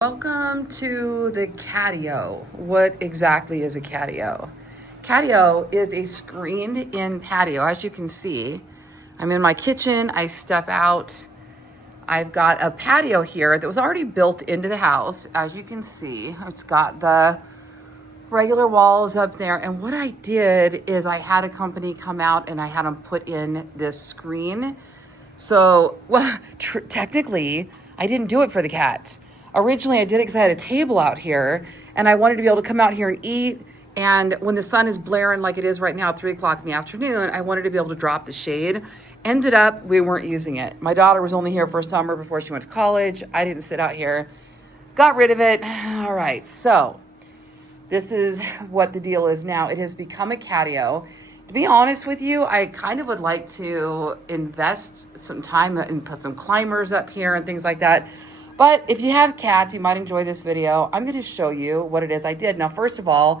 Welcome to the CATIO. What exactly is a CATIO? CATIO is a screened-in patio. As you can see, I'm in my kitchen. I step out. I've got a patio here that was already built into the house. As you can see, it's got the regular walls up there. And what I did is I had a company come out and I had them put in this screen. So, well, technically, I didn't do it for the cats. Originally, I did it because I had a table out here and I wanted to be able to come out here and eat. And when the sun is blaring like it is right now, 3 o'clock in the afternoon, I wanted to be able to drop the shade. Ended up, we weren't using it. My daughter was only here for a summer before she went to college. I didn't sit out here. Got rid of it. All right, so this is what the deal is now. It has become a catio. To be honest with you, I kind of would like to invest some time and put some climbers up here and things like that. But if you have cats, you might enjoy this video. I'm going to show you what it is I did. Now, first of all,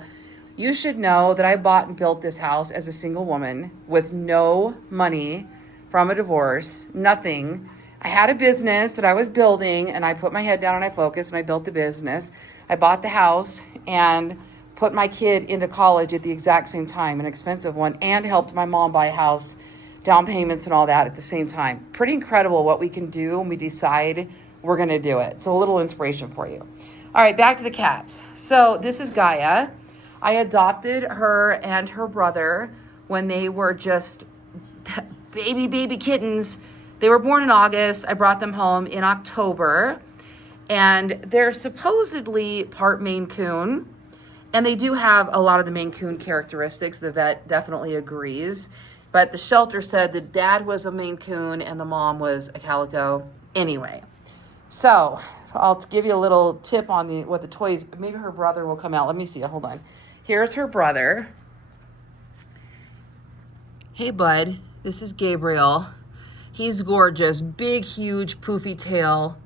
you should know that I bought and built this house as a single woman with no money from a divorce, nothing. I had a business that I was building and I put my head down and I focused and I built the business. I bought the house and put my kid into college at the exact same time, an expensive one, and helped my mom buy a house, down payments and all that at the same time. Pretty incredible what we can do when we decide we're going to do it. So a little inspiration for you. All right, back to the cats. So this is Gaia. I adopted her and her brother when they were just baby kittens. They were born in August. I brought them home in October. And they're supposedly part Maine Coon. And they do have a lot of the Maine Coon characteristics. The vet definitely agrees. But the shelter said the dad was a Maine Coon and the mom was a calico. Anyway, so I'll give you a little tip on what the toys. Maybe her brother will come out. Let me see. Hold on. Here's her brother. Hey, bud. This is Gabriel. He's gorgeous. Big, huge, poofy tail.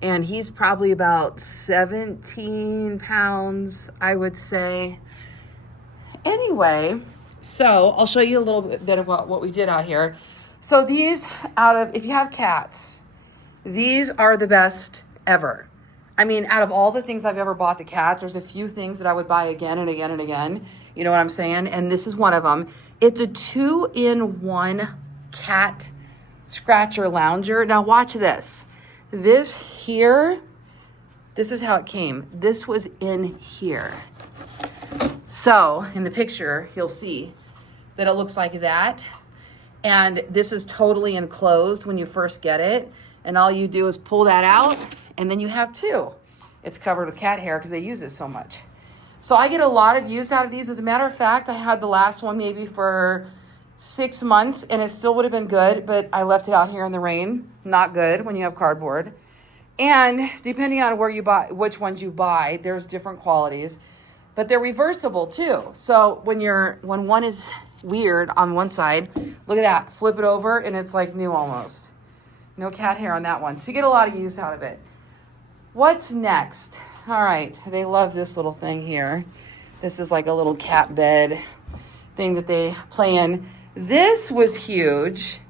And he's probably about 17 pounds, I would say. Anyway, so I'll show you a little bit of what we did out here. So these if you have cats, these are the best ever. I mean, out of all the things I've ever bought the cats, there's a few things that I would buy again and again and again. You know what I'm saying? And this is one of them. It's a 2-in-1 cat scratcher lounger. Now watch this. This here, this is how it came. This was in here. So in the picture, you'll see that it looks like that. And this is totally enclosed when you first get it. And all you do is pull that out and then you have two. It's covered with cat hair because they use it so much. So I get a lot of use out of these. As a matter of fact, I had the last one maybe for 6 months and it still would have been good, but I left it out here in the rain. Not good when you have cardboard. And depending on where you buy, which ones you buy, there's different qualities, but they're reversible too. So when one is weird on one side, look at that, flip it over and it's like new almost. No cat hair on that one. So you get a lot of use out of it. What's next? All right, they love this little thing here. This is like a little cat bed thing that they play in. This was huge.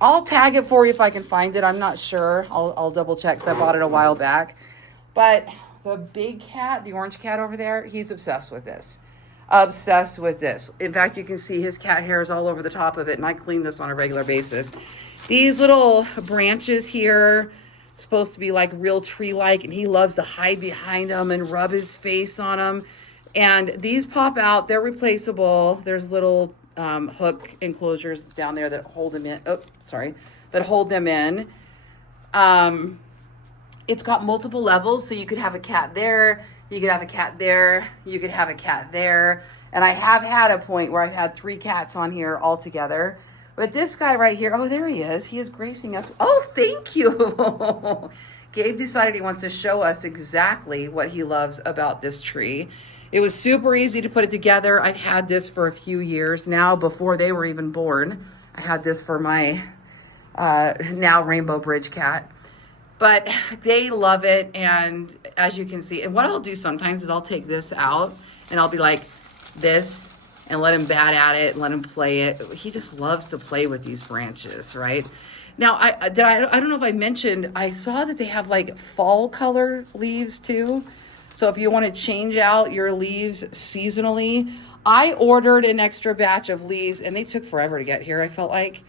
I'll tag it for you if I can find it. I'm not sure. I'll double check because I bought it a while back. But the big cat, the orange cat over there, he's obsessed with this. Obsessed with this. In fact, you can see his cat hair is all over the top of it, and I clean this on a regular basis. These little branches here, supposed to be like real tree-like, and he loves to hide behind them and rub his face on them. And these pop out. They're replaceable. There's little hook enclosures down there that hold them in. Oh, sorry. That hold them in. It's got multiple levels, so you could have a cat there. You could have a cat there. You could have a cat there. And I have had a point where I've had 3 cats on here all together. But this guy right here, oh, there he is. He is gracing us. Oh, thank you. Gabe decided he wants to show us exactly what he loves about this tree. It was super easy to put it together. I've had this for a few years now, before they were even born. I had this for my now Rainbow Bridge cat. But they love it, and as you can see, and what I'll do sometimes is I'll take this out, and I'll be like this, and let him bat at it, and let him play it. He just loves to play with these branches, right? Now, I don't know if I mentioned, I saw that they have like fall color leaves too. So if you want to change out your leaves seasonally, I ordered an extra batch of leaves and they took forever to get here, I felt like.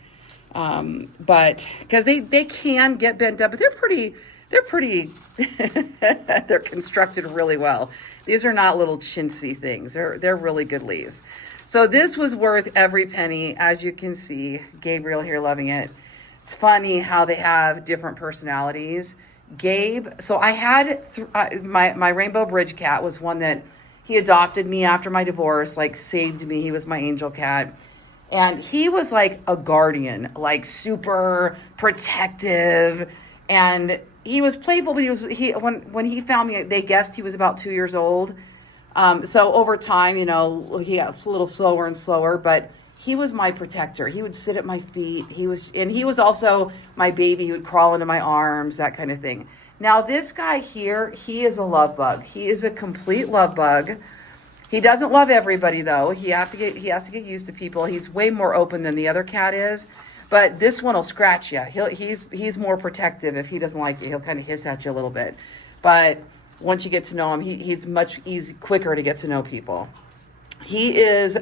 But because they can get bent up, but they're they're constructed really well. These are not little chintzy things. They're really good leaves. So this was worth every penny, as you can see. Gabriel here loving it. It's funny how they have different personalities. Gabe, so I had my Rainbow Bridge cat was one that he adopted me after my divorce, like saved me. He was my angel cat. And he was like a guardian, like super protective, and he was playful, but when he found me, they guessed he was about 2 years old. So over time, he got a little slower and slower, but he was my protector. He would sit at my feet. He was also my baby. He would crawl into my arms, that kind of thing. Now this guy here, he is a love bug. He is a complete love bug. He doesn't love everybody though. He has to get used to people. He's way more open than the other cat is. But this one will scratch you. He's more protective. If he doesn't like you, he'll kind of hiss at you a little bit. But once you get to know him, he's much quicker to get to know people. He is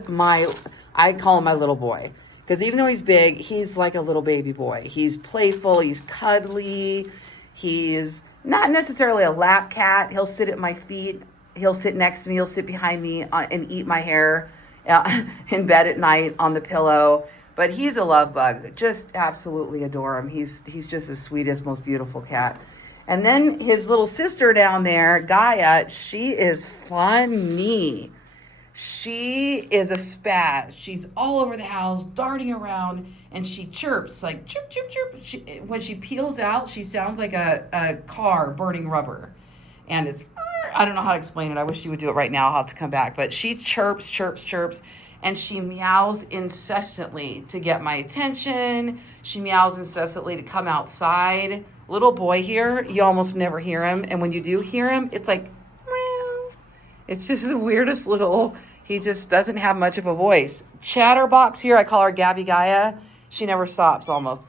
I call him my little boy. Because even though he's big, he's like a little baby boy. He's playful, he's cuddly. He's not necessarily a lap cat. He'll sit at my feet. He'll sit next to me. He'll sit behind me and eat my hair in bed at night on the pillow. But he's a love bug. Just absolutely adore him. He's just the sweetest, most beautiful cat. And then his little sister down there, Gaia, she is funny. She is a spaz. She's all over the house, darting around, and she chirps like chirp, chirp, chirp. When she peels out, she sounds like a car burning rubber. And I don't know how to explain it. I wish she would do it right now. I'll have to come back. But she chirps, chirps, chirps. And she meows incessantly to get my attention. She meows incessantly to come outside. Little boy here, you almost never hear him. And when you do hear him, it's like, meow. It's just the weirdest he just doesn't have much of a voice. Chatterbox here, I call her Gabby Gaia. She never stops almost.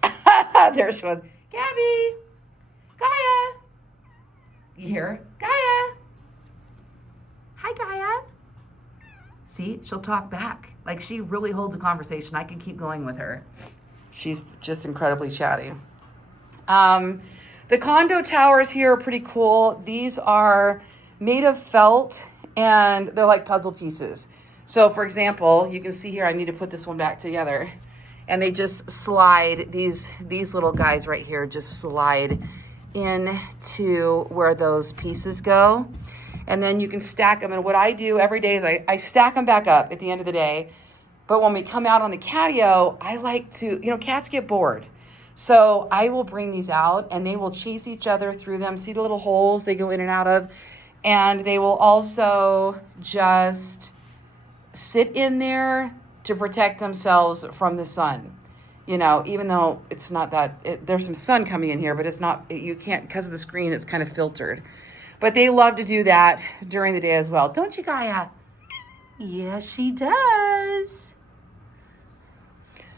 There she was. Gabby, Gaia. You hear her? Gaia. Hi, Gaia. See, she'll talk back. Like she really holds a conversation. I can keep going with her. She's just incredibly chatty. The condo towers here are pretty cool. These are made of felt and they're like puzzle pieces. So for example, you can see here, I need to put this one back together, and they just slide, these little guys right here just slide into where those pieces go. And then you can stack them. And what I do every day is I stack them back up at the end of the day. But when we come out on the catio, I like to, cats get bored. So I will bring these out and they will chase each other through them. See the little holes they go in and out of? And they will also just sit in there to protect themselves from the sun. Even though it's not there's some sun coming in here, but it's not, you can't, because of the screen, it's kind of filtered. But they love to do that during the day as well. Don't you, Gaia? Yes, she does.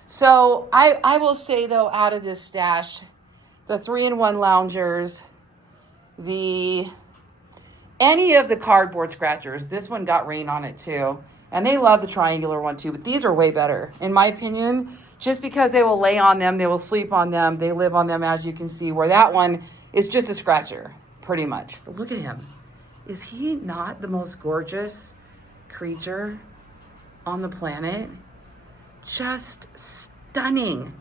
So I will say, though, out of this stash, the 3-in-1 loungers, any of the cardboard scratchers, this one got rain on it too. And they love the triangular one too, but these are way better, in my opinion, just because they will lay on them, they will sleep on them, they live on them, as you can see, where that one is just a scratcher, pretty much. But look at him. Is he not the most gorgeous creature on the planet? Just stunning.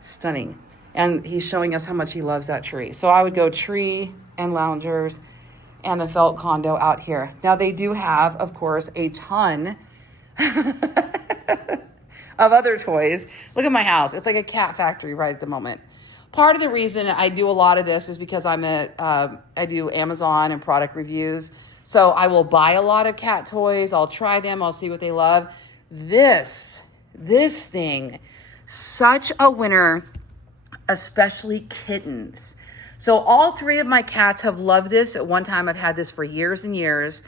Stunning. And he's showing us how much he loves that tree. So I would go tree and loungers and the felt condo out here. Now they do have, of course, a ton of other toys. Look at my house. It's like a cat factory right at the moment. Part of the reason I do a lot of this is because I do Amazon and product reviews. So I will buy a lot of cat toys. I'll try them. I'll see what they love. This thing, such a winner, especially kittens. So all 3 of my cats have loved this. At one time, I've had this for years and years.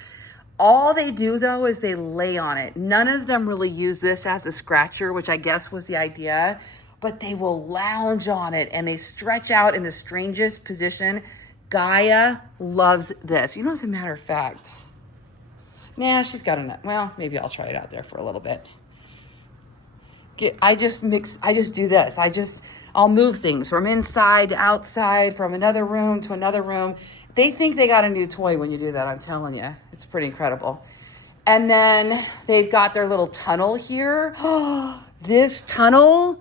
All they do, though, is they lay on it. None of them really use this as a scratcher, which I guess was the idea. but they will lounge on it and they stretch out in the strangest position. Gaia loves this. You know, as a matter of fact, nah, she's got enough. Well, maybe I'll try it out there for a little bit. I just do this. I'll move things from inside to outside, from another room to another room. They think they got a new toy when you do that, I'm telling you. It's pretty incredible. And then they've got their little tunnel here. This tunnel,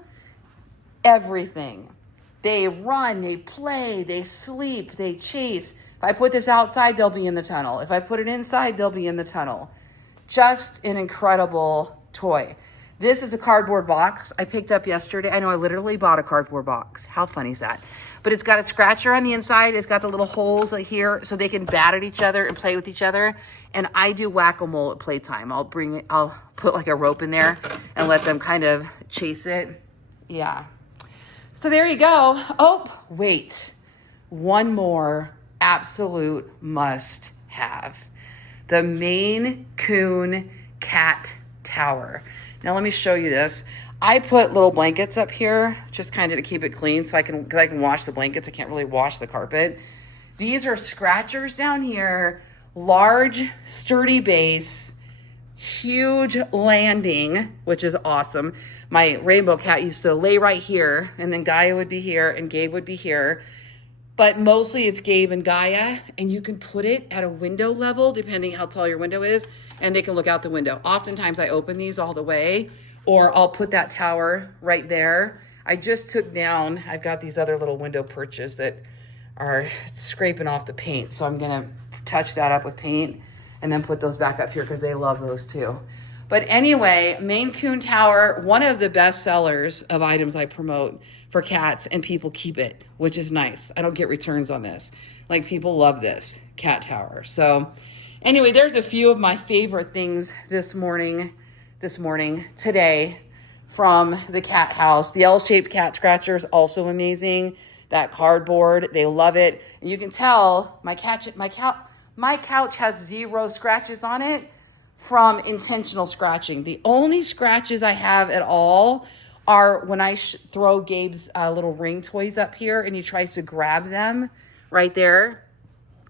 everything. They run, they play, they sleep, they chase. If I put this outside, they'll be in the tunnel. If I put it inside, they'll be in the tunnel. Just an incredible toy. This is a cardboard box I picked up yesterday. I know I literally bought a cardboard box. How funny is that? But it's got a scratcher on the inside. It's got the little holes right here so they can bat at each other and play with each other. And I do whack-a-mole at playtime. I'll put like a rope in there and let them kind of chase it. Yeah. So there you go. Oh, wait. One more absolute must have. The Maine Coon Cat Tower. Now let me show you this. I put little blankets up here just kind of to keep it clean so I can wash the blankets. I can't really wash the carpet. These are scratchers down here, large, sturdy base, huge landing, which is awesome. My rainbow cat used to lay right here, and then Gaia would be here and Gabe would be here. But mostly it's Gabe and Gaia, and you can put it at a window level, depending how tall your window is, and they can look out the window. Oftentimes I open these all the way, or I'll put that tower right there. I just took down, I've got these other little window perches that are scraping off the paint, so I'm gonna touch that up with paint and then put those back up here because they love those too. But anyway, Maine Coon Tower, one of the best sellers of items I promote for cats, and people keep it, which is nice. I don't get returns on this. Like, people love this cat tower. So anyway, there's a few of my favorite things today from the cat house. The L-shaped cat scratcher is also amazing. That cardboard, they love it. And you can tell my couch has 0 scratches on it from intentional scratching. The only scratches I have at all are when I throw Gabe's little ring toys up here and he tries to grab them right there.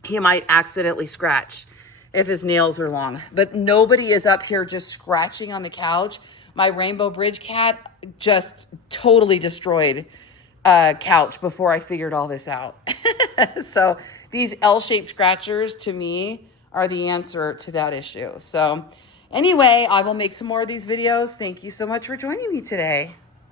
He might accidentally scratch if his nails are long. But nobody is up here just scratching on the couch. My Rainbow Bridge cat just totally destroyed couch before I figured all this out. So these L-shaped scratchers to me are the answer to that issue. So anyway, I will make some more of these videos. Thank you so much for joining me today.